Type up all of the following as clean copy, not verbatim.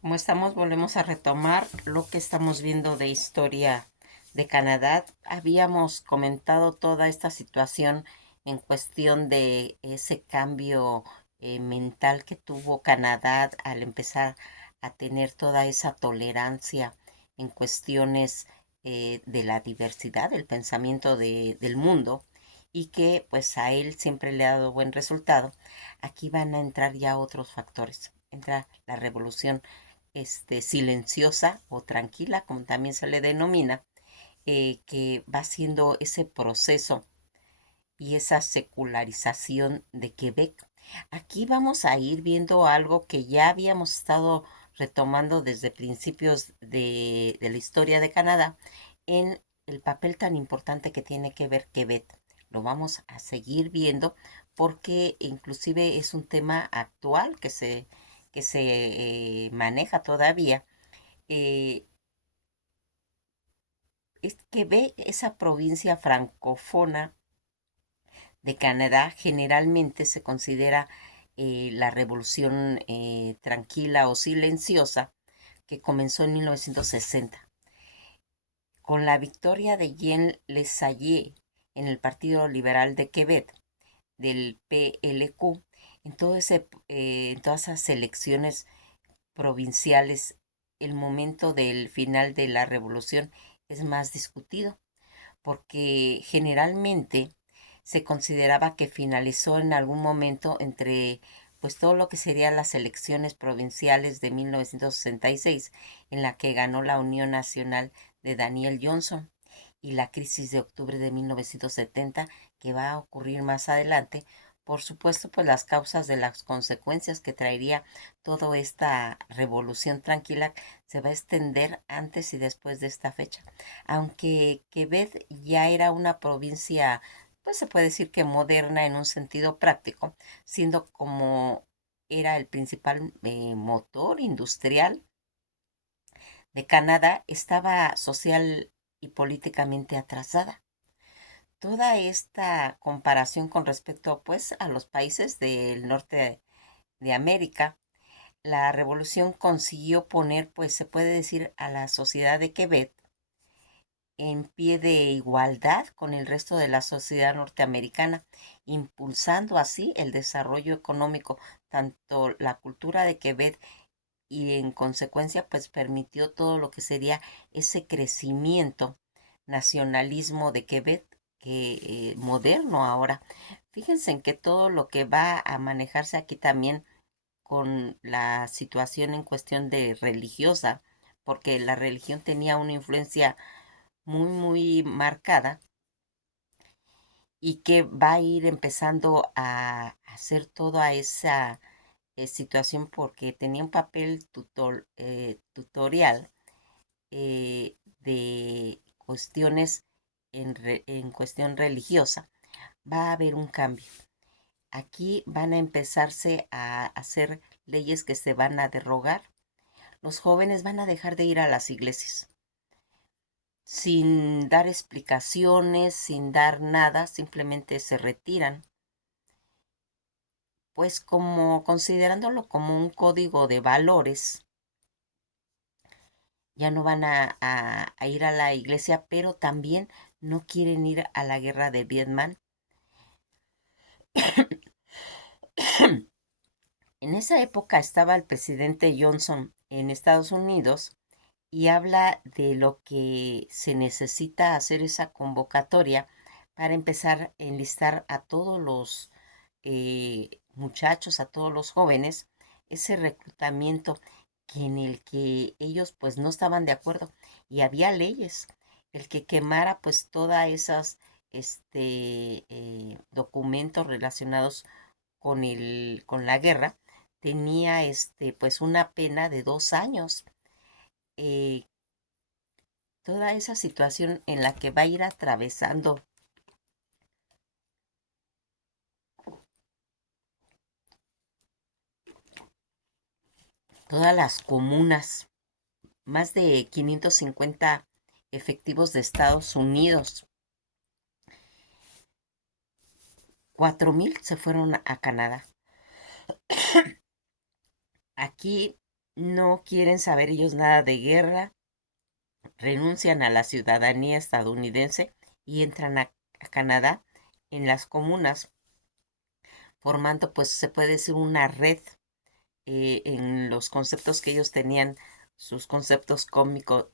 Como estamos, volvemos a retomar lo que estamos viendo de historia de Canadá. Habíamos comentado toda esta situación en cuestión de ese cambio mental que tuvo Canadá al empezar a tener toda esa tolerancia en cuestiones de la diversidad, del pensamiento del mundo y que pues a él siempre le ha dado buen resultado. Aquí van a entrar ya otros factores. Entra la revolución silenciosa o tranquila, como también se le denomina, que va siendo ese proceso y esa secularización de Quebec. Aquí vamos a ir viendo algo que ya habíamos estado retomando desde principios de la historia de Canadá en el papel tan importante que tiene que ver Quebec. Lo vamos a seguir viendo porque inclusive es un tema actual que se maneja todavía. eh, es Quebec, esa provincia francófona de Canadá, generalmente se considera la revolución tranquila o silenciosa que comenzó en 1960. Con la victoria de Jean Lesage en el Partido Liberal de Quebec, del PLQ, en todas esas elecciones provinciales, el momento del final de la revolución es más discutido, porque generalmente se consideraba que finalizó en algún momento entre pues todo lo que serían las elecciones provinciales de 1966, en la que ganó la Unión Nacional de Daniel Johnson, y la crisis de octubre de 1970, que va a ocurrir más adelante. Por supuesto, pues las causas de las consecuencias que traería toda esta revolución tranquila se va a extender antes y después de esta fecha. Aunque Quebec ya era una provincia, pues se puede decir que moderna en un sentido práctico, siendo como era el principal motor industrial de Canadá, estaba social y políticamente atrasada. Toda esta comparación con respecto pues a los países del norte de América, la revolución consiguió poner, pues se puede decir, a la sociedad de Quebec en pie de igualdad con el resto de la sociedad norteamericana, impulsando así el desarrollo económico, tanto la cultura de Quebec y en consecuencia pues permitió todo lo que sería ese crecimiento nacionalismo de Quebec que moderno ahora. Fíjense en que todo lo que va a manejarse aquí también con la situación en cuestión de religiosa, porque la religión tenía una influencia muy, muy marcada y que va a ir empezando a hacer toda esa situación porque tenía un papel tutorial de cuestiones en cuestión religiosa. Va a haber un cambio. Aquí van a empezarse a hacer leyes que se van a derrogar. Los jóvenes van a dejar de ir a las iglesias sin dar explicaciones, sin dar nada, simplemente se retiran, pues como considerándolo como un código de valores, ya no van a ir a la iglesia, pero también no quieren ir a la guerra de Vietnam. En esa época estaba el presidente Johnson en Estados Unidos y habla de lo que se necesita hacer esa convocatoria para empezar a enlistar a todos los muchachos, a todos los jóvenes, ese reclutamiento en el que ellos pues no estaban de acuerdo y había leyes, el que quemara pues todas esas documentos relacionados con la guerra tenía pues una pena de 2 años. Eh, Toda esa situación en la que va a ir atravesando todas las comunas, más de 550 efectivos de Estados Unidos, 4,000 se fueron a Canadá. Aquí no quieren saber ellos nada de guerra, renuncian a la ciudadanía estadounidense y entran a Canadá en las comunas, formando, pues se puede decir, una red en los conceptos que ellos tenían, sus conceptos cósmicos,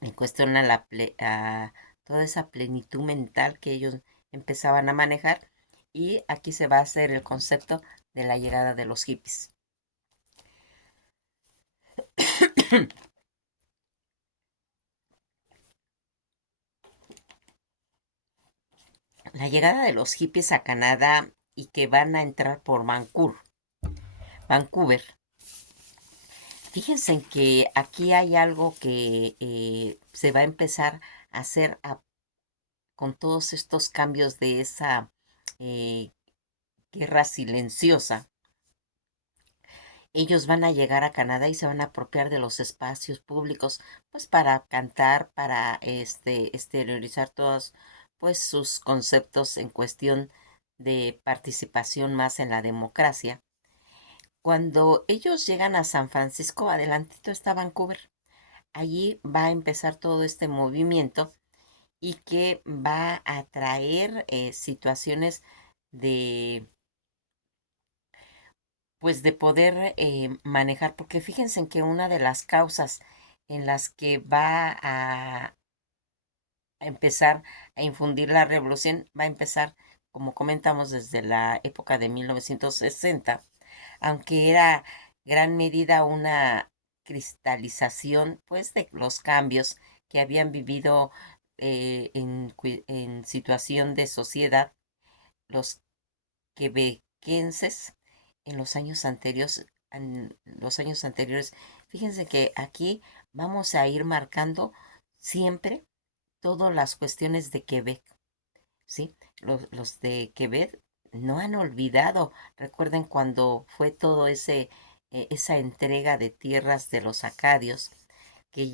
en cuestión a toda esa plenitud mental que ellos empezaban a manejar. Y aquí se va a hacer el concepto de la llegada de los hippies. La llegada de los hippies a Canadá y que van a entrar por Vancouver. Fíjense que aquí hay algo que se va a empezar a hacer con todos estos cambios de esa eh, guerra silenciosa. Ellos van a llegar a Canadá y se van a apropiar de los espacios públicos, pues para cantar, para exteriorizar todos pues sus conceptos en cuestión de participación más en la democracia. Cuando ellos llegan a San Francisco, adelantito está Vancouver. Allí va a empezar todo este movimiento y que va a traer situaciones de, pues de poder manejar, porque fíjense en que una de las causas en las que va a empezar a infundir la revolución va a empezar, como comentamos, desde la época de 1960, aunque era gran medida una cristalización, pues, de los cambios que habían vivido en situación de sociedad los quebequenses en los años anteriores. Fíjense que aquí vamos a ir marcando siempre todas las cuestiones de Quebec, ¿sí? Los de Quebec no han olvidado, recuerden cuando fue todo esa entrega de tierras de los acadios que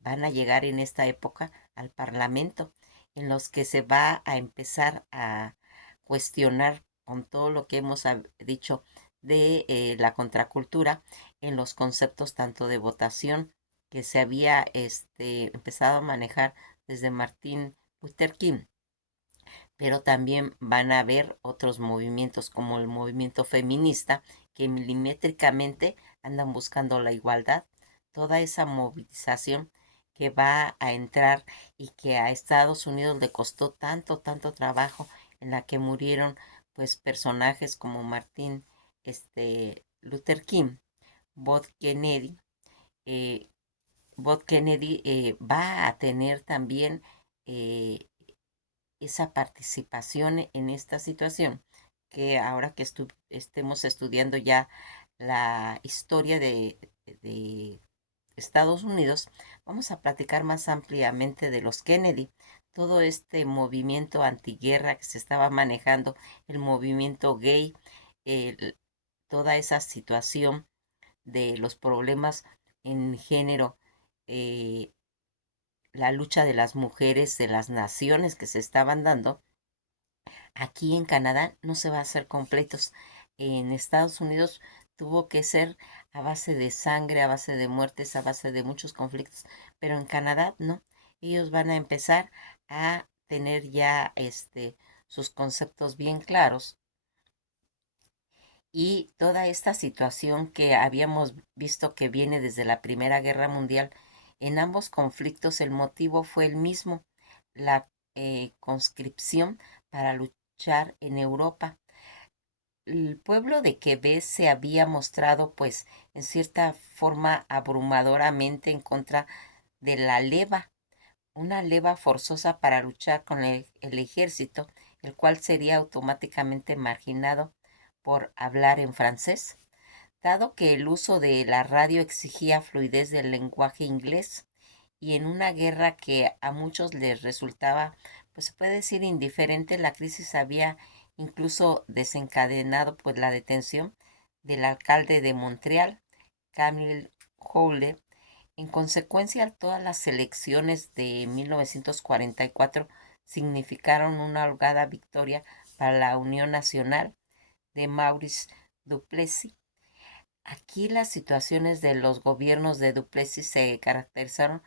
van a llegar en esta época al Parlamento, en los que se va a empezar a cuestionar con todo lo que hemos dicho de la contracultura en los conceptos tanto de votación que se había empezado a manejar desde Martin Luther King, pero también van a haber otros movimientos como el movimiento feminista que milimétricamente andan buscando la igualdad, toda esa movilización que va a entrar y que a Estados Unidos le costó tanto trabajo, en la que murieron pues personajes como Martin Luther King, Bob Kennedy. eh, Bob Kennedy va a tener también eh, esa participación en esta situación, que ahora que estemos estudiando ya la historia de Estados Unidos, vamos a platicar más ampliamente de los Kennedy, todo este movimiento antiguerra que se estaba manejando, el movimiento gay, el- toda esa situación de los problemas en género, eh, la lucha de las mujeres, de las naciones que se estaban dando. Aquí en Canadá no se va a hacer completos. En Estados Unidos tuvo que ser a base de sangre, a base de muertes, a base de muchos conflictos, pero en Canadá no. Ellos van a empezar a tener ya sus conceptos bien claros y toda esta situación que habíamos visto que viene desde la Primera Guerra Mundial. En ambos conflictos el motivo fue el mismo, la conscripción para luchar en Europa. El pueblo de Quebec se había mostrado, pues, en cierta forma abrumadoramente en contra de la leva, una leva forzosa para luchar con el ejército, el cual sería automáticamente marginado por hablar en francés, dado que el uso de la radio exigía fluidez del lenguaje inglés y en una guerra que a muchos les resultaba, pues se puede decir indiferente, la crisis había incluso desencadenado pues la detención del alcalde de Montreal, Camille Houlet. En consecuencia, todas las elecciones de 1944 significaron una holgada victoria para la Unión Nacional de Maurice Duplessis. Aquí las situaciones de los gobiernos de Duplessis se caracterizaron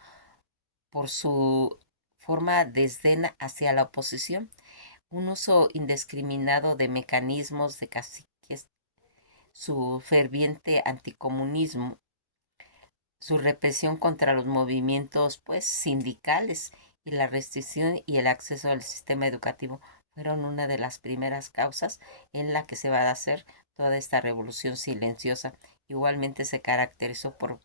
por su forma desdén hacia la oposición, un uso indiscriminado de mecanismos de caciques, su ferviente anticomunismo, su represión contra los movimientos pues sindicales y la restricción y el acceso al sistema educativo fueron una de las primeras causas en la que se va a hacer toda esta revolución silenciosa. Igualmente se caracterizó por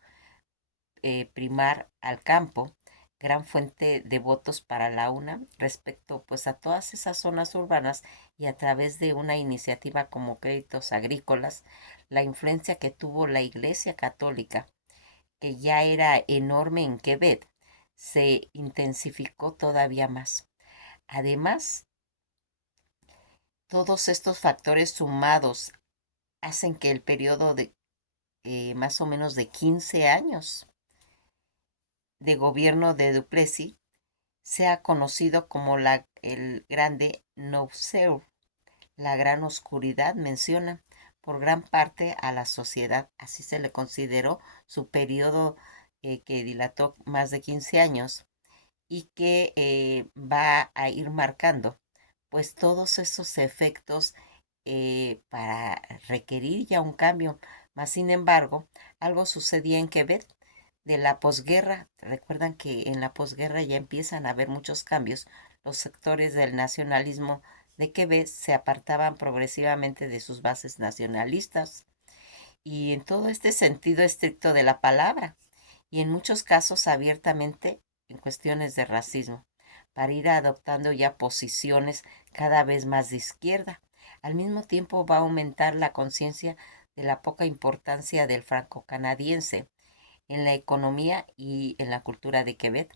primar al campo, gran fuente de votos para la UNA respecto pues a todas esas zonas urbanas, y a través de una iniciativa como Créditos Agrícolas, la influencia que tuvo la Iglesia Católica, que ya era enorme en Quebec, se intensificó todavía más. Además, todos estos factores sumados hacen que el periodo de más o menos de 15 años de gobierno de Duplessis sea conocido como el grande Noirceur, la gran oscuridad, menciona por gran parte a la sociedad. Así se le consideró su periodo, que dilató más de 15 años, y que va a ir marcando pues todos esos efectos para requerir ya un cambio. Mas, sin embargo, algo sucedía en Quebec de la posguerra. Recuerdan que en la posguerra ya empiezan a haber muchos cambios. Los sectores del nacionalismo de Quebec se apartaban progresivamente de sus bases nacionalistas, y en todo este sentido estricto de la palabra, y en muchos casos abiertamente en cuestiones de racismo, para ir adoptando ya posiciones cada vez más de izquierda. Al mismo tiempo va a aumentar la conciencia de la poca importancia del franco-canadiense en la economía y en la cultura de Quebec.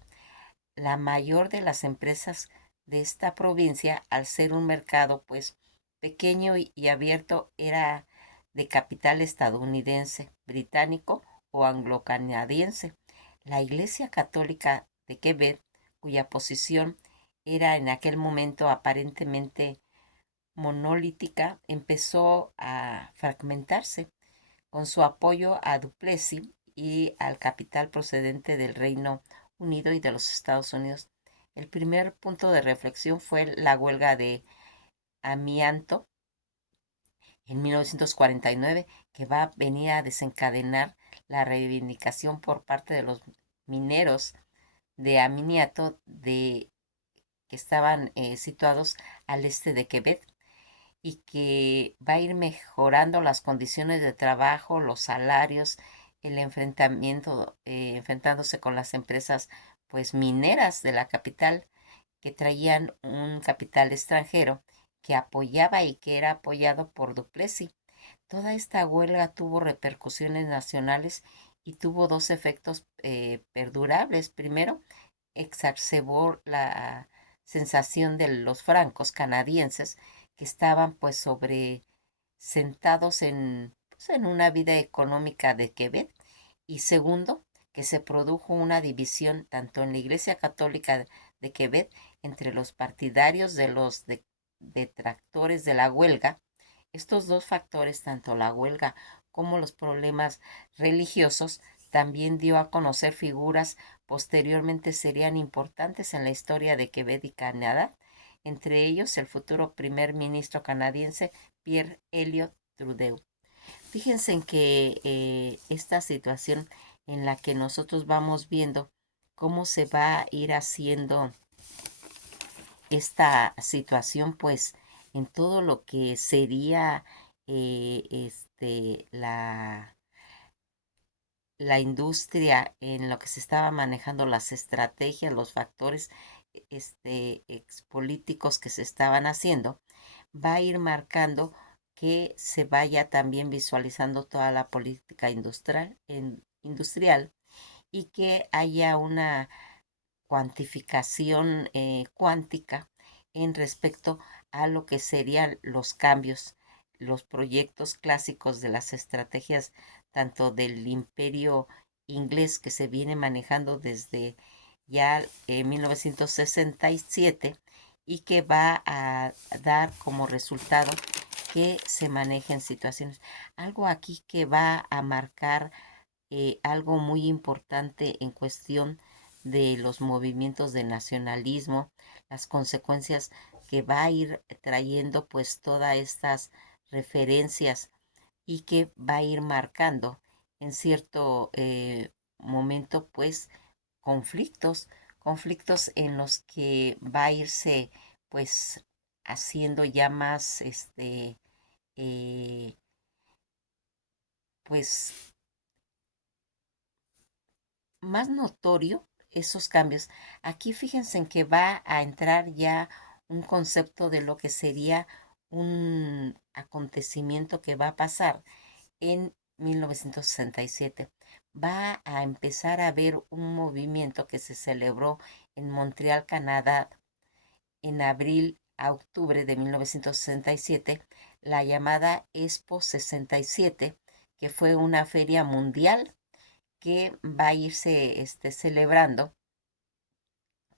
La mayor de las empresas de esta provincia, al ser un mercado pues pequeño y abierto, era de capital estadounidense, británico o anglo-canadiense. La Iglesia Católica de Quebec, cuya posición era en aquel momento aparentemente monolítica, empezó a fragmentarse con su apoyo a Duplessis y al capital procedente del Reino Unido y de los Estados Unidos. El primer punto de reflexión fue la huelga de amianto en 1949, que va a venir a desencadenar la reivindicación por parte de los mineros de amianto que estaban situados al este de Quebec, y que va a ir mejorando las condiciones de trabajo, los salarios, el enfrentándose con las empresas pues mineras de la capital, que traían un capital extranjero que apoyaba y que era apoyado por Duplessis. Toda esta huelga tuvo repercusiones nacionales y tuvo dos efectos perdurables. Primero, exacerbó la sensación de los francos canadienses, que estaban pues sentados pues, en una vida económica de Quebec. Y segundo, que se produjo una división tanto en la Iglesia Católica de Quebec entre los partidarios de los detractores de la huelga. Estos dos factores, tanto la huelga como los problemas religiosos, también dio a conocer figuras posteriormente serían importantes en la historia de Quebec y Canadá, entre ellos el futuro primer ministro canadiense Pierre Elliott Trudeau. Fíjense en que esta situación en la que nosotros vamos viendo cómo se va a ir haciendo esta situación, pues en todo lo que sería la industria, en lo que se estaba manejando, las estrategias, los factores políticos que se estaban haciendo, va a ir marcando que se vaya también visualizando toda la política industrial, y que haya una cuantificación cuántica en respecto a lo que serían los cambios, los proyectos clásicos de las estrategias tanto del imperio inglés, que se viene manejando desde ya 1967, y que va a dar como resultado que se manejen situaciones. Algo aquí que va a marcar algo muy importante en cuestión de los movimientos de nacionalismo, las consecuencias que va a ir trayendo pues todas estas referencias y que va a ir marcando en cierto momento pues conflictos en los que va a irse pues haciendo ya más eh, pues más notorio esos cambios. Aquí fíjense en que va a entrar ya un concepto de lo que sería un acontecimiento que va a pasar en 1967. Va a empezar a haber un movimiento que se celebró en Montreal, Canadá, en abril a octubre de 1967, la llamada Expo 67, que fue una feria mundial que va a irse celebrando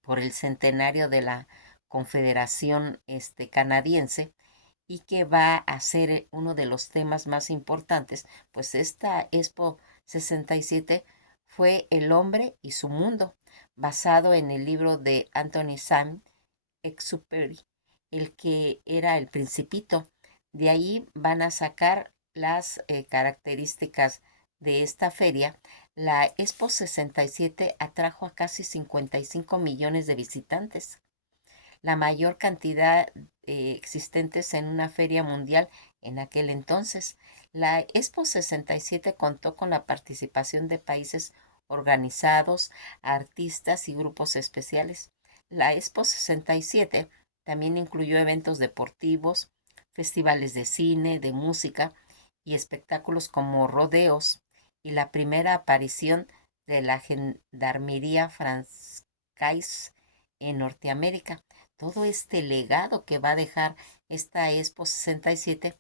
por el centenario de la Confederación Canadiense y que va a ser uno de los temas más importantes, pues esta Expo 67 fue El hombre y su mundo, basado en el libro de Anthony Saint-Exupéry, el que era El Principito. De ahí van a sacar las características de esta feria. La Expo 67 atrajo a casi 55 millones de visitantes, la mayor cantidad existentes en una feria mundial en aquel entonces. La Expo 67 contó con la participación de países organizados, artistas y grupos especiales. La Expo 67 también incluyó eventos deportivos, festivales de cine, de música y espectáculos como rodeos y la primera aparición de la gendarmería francesa en Norteamérica. Todo este legado que va a dejar esta Expo 67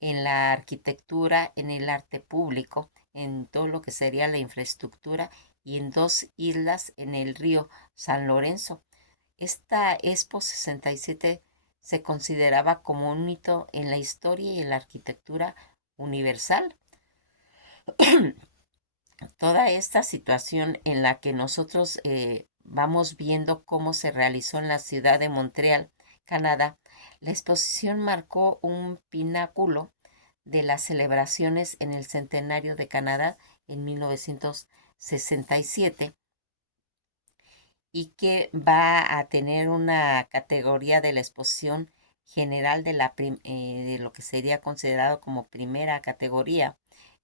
en la arquitectura, en el arte público, en todo lo que sería la infraestructura y en dos islas en el río San Lorenzo. Esta Expo 67 se consideraba como un hito en la historia y en la arquitectura universal. Toda esta situación en la que nosotros vamos viendo cómo se realizó en la ciudad de Montreal, Canadá, la exposición marcó un pináculo de las celebraciones en el centenario de Canadá en 1967 y que va a tener una categoría de la exposición general de lo que sería considerado como primera categoría.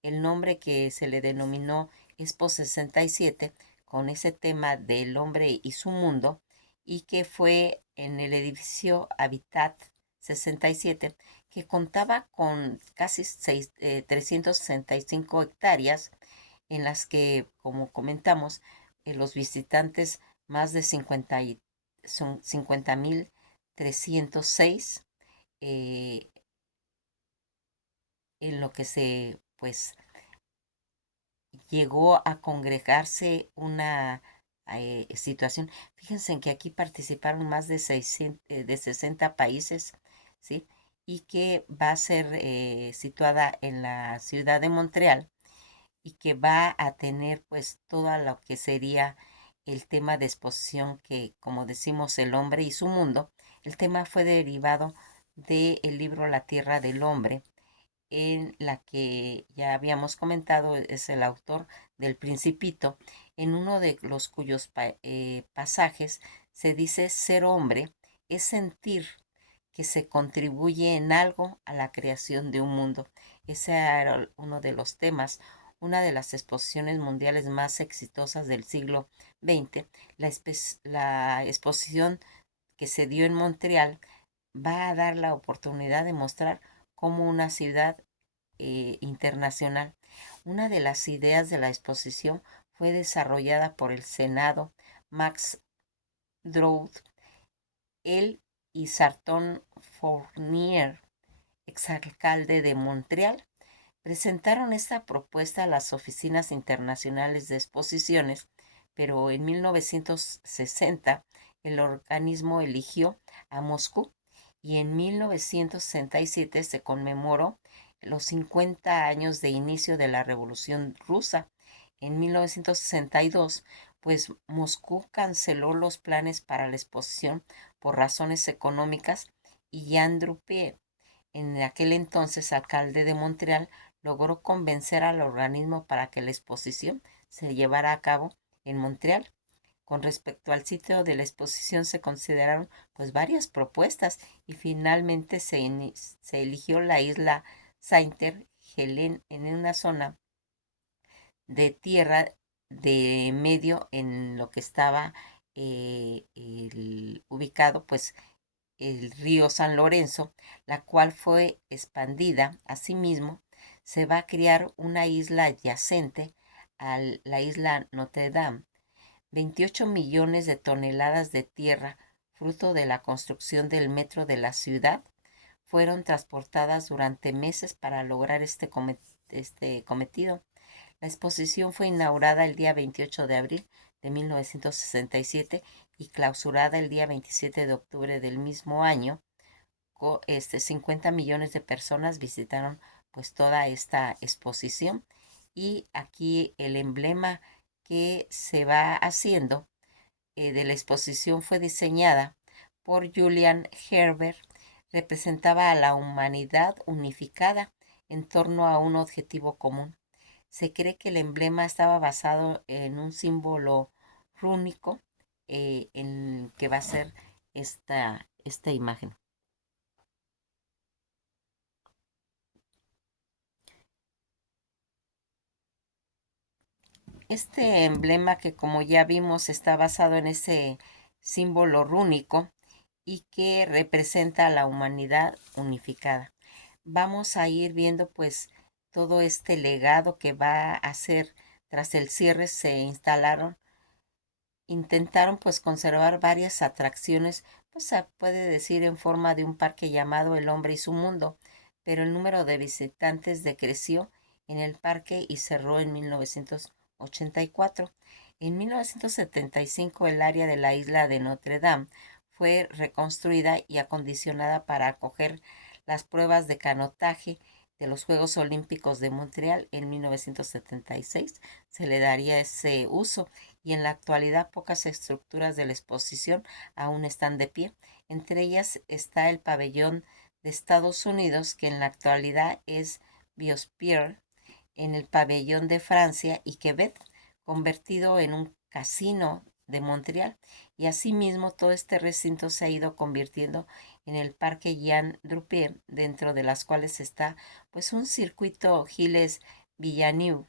El nombre que se le denominó Expo 67 con ese tema del hombre y su mundo y que fue en el edificio Habitat 67 que contaba con casi 365 hectáreas en las que, como comentamos, los visitantes más de 50.306 eh, en lo que se pues llegó a congregarse una situación. Fíjense en que aquí participaron más de 60 países, ¿sí? Y que va a ser situada en la ciudad de Montreal y que va a tener pues todo lo que sería el tema de exposición que, como decimos, el hombre y su mundo. El tema fue derivado del libro La Tierra del Hombre, en la que ya habíamos comentado, es el autor del Principito, en uno de los cuyos pasajes se dice ser hombre es sentir que se contribuye en algo a la creación de un mundo. Ese era uno de los temas, una de las exposiciones mundiales más exitosas del siglo XX. La exposición que se dio en Montreal va a dar la oportunidad de mostrar cómo una ciudad internacional. Una de las ideas de la exposición fue desarrollada por el Senado Max Drought, él y Sarton Fournier, exalcalde de Montreal, presentaron esta propuesta a las oficinas internacionales de exposiciones, pero en 1960 el organismo eligió a Moscú y en 1967 se conmemoró los 50 años de inicio de la Revolución Rusa. En 1962, pues Moscú canceló los planes para la exposición por razones económicas y Jean Drupier, en aquel entonces alcalde de Montreal, logró convencer al organismo para que la exposición se llevara a cabo en Montreal. Con respecto al sitio de la exposición se consideraron pues varias propuestas y finalmente se eligió la isla Sainte-Hélène en una zona de tierra de medio en lo que estaba ubicado pues el río San Lorenzo, la cual fue expandida. Asimismo, se va a crear una isla adyacente a la isla Notre Dame. 28 millones de toneladas de tierra, fruto de la construcción del metro de la ciudad, fueron transportadas durante meses para lograr este cometido. La exposición fue inaugurada el día 28 de abril de 1967 y clausurada el día 27 de octubre del mismo año. 50 millones de personas visitaron pues toda esta exposición y aquí el emblema que se va haciendo de la exposición fue diseñada por Julian Herbert, representaba a la humanidad unificada en torno a un objetivo común. Se cree que el emblema estaba basado en un símbolo rúnico en que va a ser esta imagen. Este emblema que como ya vimos está basado en ese símbolo rúnico y que representa a la humanidad unificada. Vamos a ir viendo pues todo este legado que va a ser tras el cierre. Intentaron pues conservar varias atracciones, pues se puede decir en forma de un parque llamado El Hombre y su Mundo, pero el número de visitantes decreció en el parque y cerró en 1984. En 1975 el área de la isla de Notre Dame fue reconstruida y acondicionada para acoger las pruebas de canotaje de los Juegos Olímpicos de Montreal. En 1976 se le daría ese uso y en la actualidad pocas estructuras de la exposición aún están de pie. Entre ellas está el pabellón de Estados Unidos, que en la actualidad es Biosphere, en el pabellón de Francia y Quebec, convertido en un casino de Montreal. Y asimismo todo este recinto se ha ido convirtiendo en el Parque Jean Drupier, dentro de las cuales está pues un circuito Gilles Villeneuve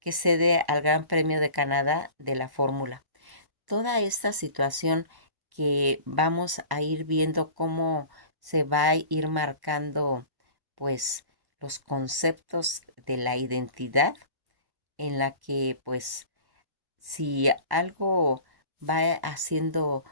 que cede al Gran Premio de Canadá de la Fórmula. Toda esta situación que vamos a ir viendo cómo se va a ir marcando pues los conceptos de la identidad en la que pues si algo va haciendo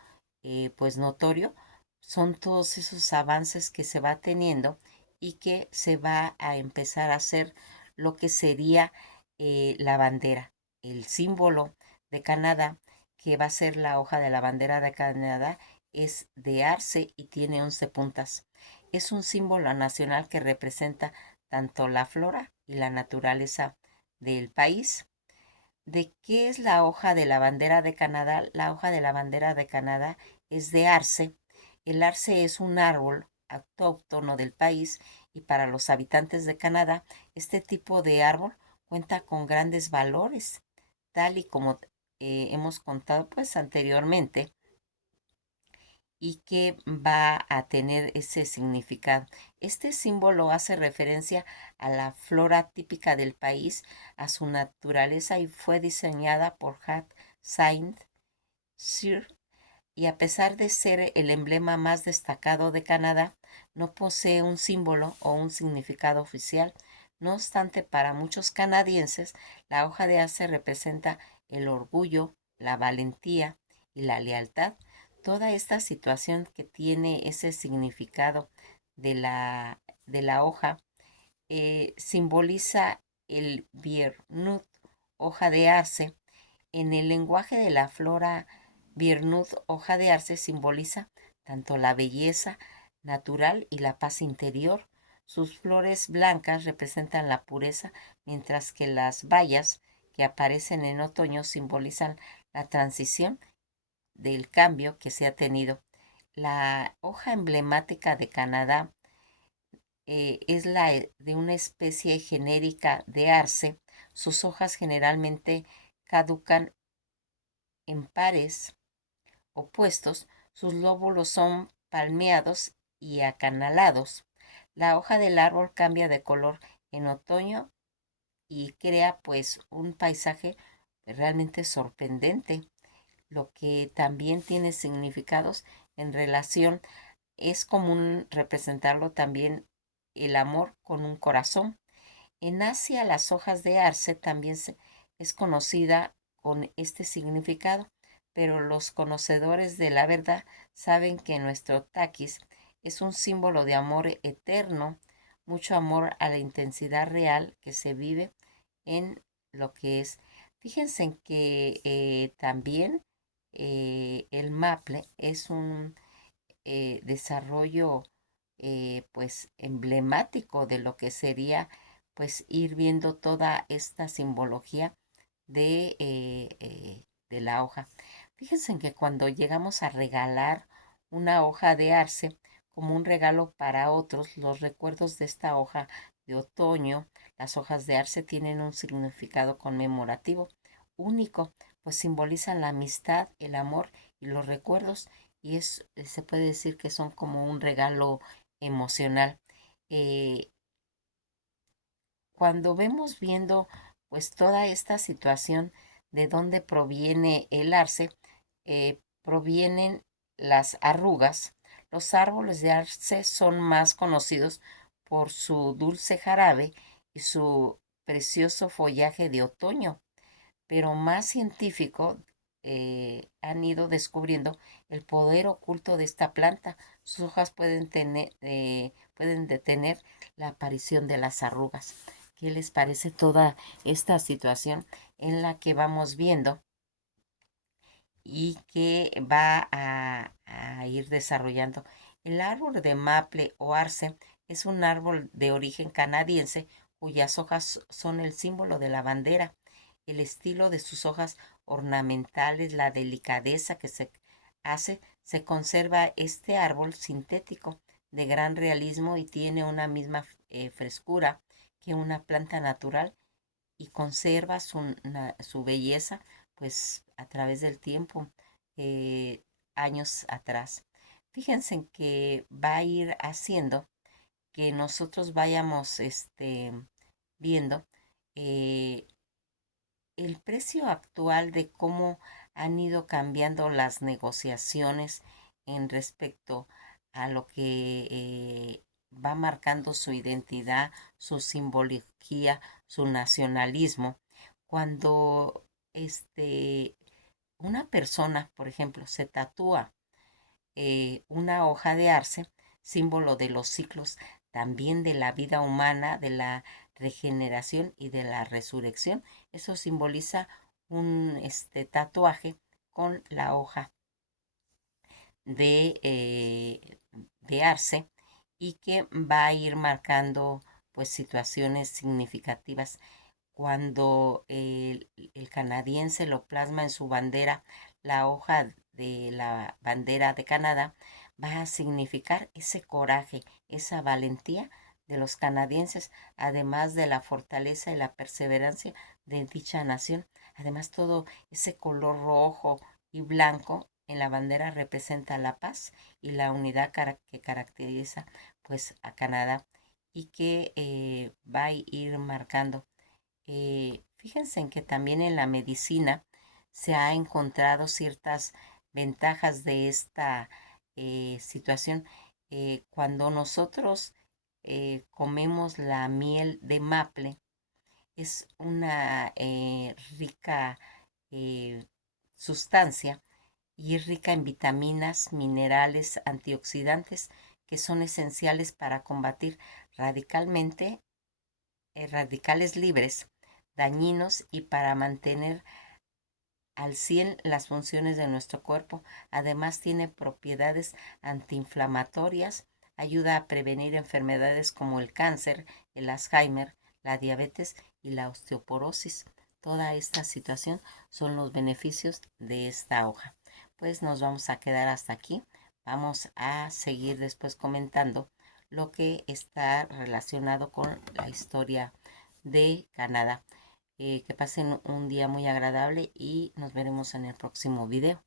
pues notorio son todos esos avances que se va teniendo y que se va a empezar a hacer lo que sería la bandera, el símbolo de Canadá, que va a ser la hoja de la bandera de Canadá, es de arce y tiene 11 puntas. Es un símbolo nacional que representa tanto la flora y la naturaleza del país. ¿De qué es la hoja de la bandera de Canadá? La hoja de la bandera de Canadá es de arce. El arce es un árbol autóctono del país y para los habitantes de Canadá, este tipo de árbol cuenta con grandes valores, tal y como hemos contado pues anteriormente y que va a tener ese significado. Este símbolo hace referencia a la flora típica del país, a su naturaleza y fue diseñada por Hat Saint-Cyr y a pesar de ser el emblema más destacado de Canadá, no posee un símbolo o un significado oficial. No obstante, para muchos canadienses, la hoja de arce representa el orgullo, la valentía y la lealtad. Toda esta situación que tiene ese significado de la hoja simboliza el Biernut, hoja de arce. En el lenguaje de la flora Biernut, hoja de arce simboliza tanto la belleza, natural y la paz interior. Sus flores blancas representan la pureza, mientras que las bayas que aparecen en otoño simbolizan la transición del cambio que se ha tenido. La hoja emblemática de Canadá es la de una especie genérica de arce. Sus hojas generalmente caducan en pares opuestos, sus lóbulos son palmeados y acanalados. La hoja del árbol cambia de color en otoño y crea pues un paisaje realmente sorprendente, lo que también tiene significados en relación. Es común representarlo también el amor con un corazón. En Asia, las hojas de arce también es conocida con este significado, pero los conocedores de la verdad saben que nuestro taquis es un símbolo de amor eterno, mucho amor a la intensidad real que se vive en lo que es. Fíjense en que también el maple es un desarrollo pues emblemático de lo que sería pues ir viendo toda esta simbología de la hoja. Fíjense en que cuando llegamos a regalar una hoja de arce como un regalo para otros, los recuerdos de esta hoja de otoño, las hojas de arce tienen un significado conmemorativo único, pues simbolizan la amistad, el amor y los recuerdos, y se puede decir que son como un regalo emocional. Eh, Cuando vemos viendo pues toda esta situación de dónde proviene el arce, provienen las arrugas. Los árboles de arce son más conocidos por su dulce jarabe y su precioso follaje de otoño, pero más científicos han ido descubriendo el poder oculto de esta planta. Sus hojas pueden detener la aparición de las arrugas. ¿Qué les parece toda esta situación en la que vamos viendo y que va a ir desarrollando? El árbol de maple o arce es un árbol de origen canadiense cuyas hojas son el símbolo de la bandera. El estilo de sus hojas ornamentales, la delicadeza que se hace, se conserva este árbol sintético de gran realismo y tiene una misma frescura que una planta natural y conserva su belleza pues a través del tiempo, eh, años atrás. Fíjense en que va a ir haciendo que nosotros vayamos viendo eh, el precio actual de cómo han ido cambiando las negociaciones en respecto a lo que va marcando su identidad, su simbología, su nacionalismo. Cuando una persona, por ejemplo, se tatúa una hoja de arce, símbolo de los ciclos también de la vida humana, de la regeneración y de la resurrección. Eso simboliza un tatuaje con la hoja de arce y que va a ir marcando pues situaciones significativas. Cuando el canadiense lo plasma en su bandera, la hoja de la bandera de Canadá va a significar ese coraje, esa valentía de los canadienses, además de la fortaleza y la perseverancia de dicha nación. Además, todo ese color rojo y blanco en la bandera representa la paz y la unidad que caracteriza pues a Canadá y que va a ir marcando. Fíjense en que también en la medicina se ha encontrado ciertas ventajas de esta situación. Cuando nosotros comemos la miel de maple, es una rica eh, sustancia y es rica en vitaminas, minerales, antioxidantes que son esenciales para combatir radicalmente radicales libres dañinos y para mantener al 100 las funciones de nuestro cuerpo. Además tiene propiedades antiinflamatorias, ayuda a prevenir enfermedades como el cáncer, el Alzheimer, la diabetes y la osteoporosis. Toda esta situación son los beneficios de esta hoja. Pues nos vamos a quedar hasta aquí. Vamos a seguir después comentando lo que está relacionado con la historia de Canadá. Que pasen un día muy agradable y nos veremos en el próximo video.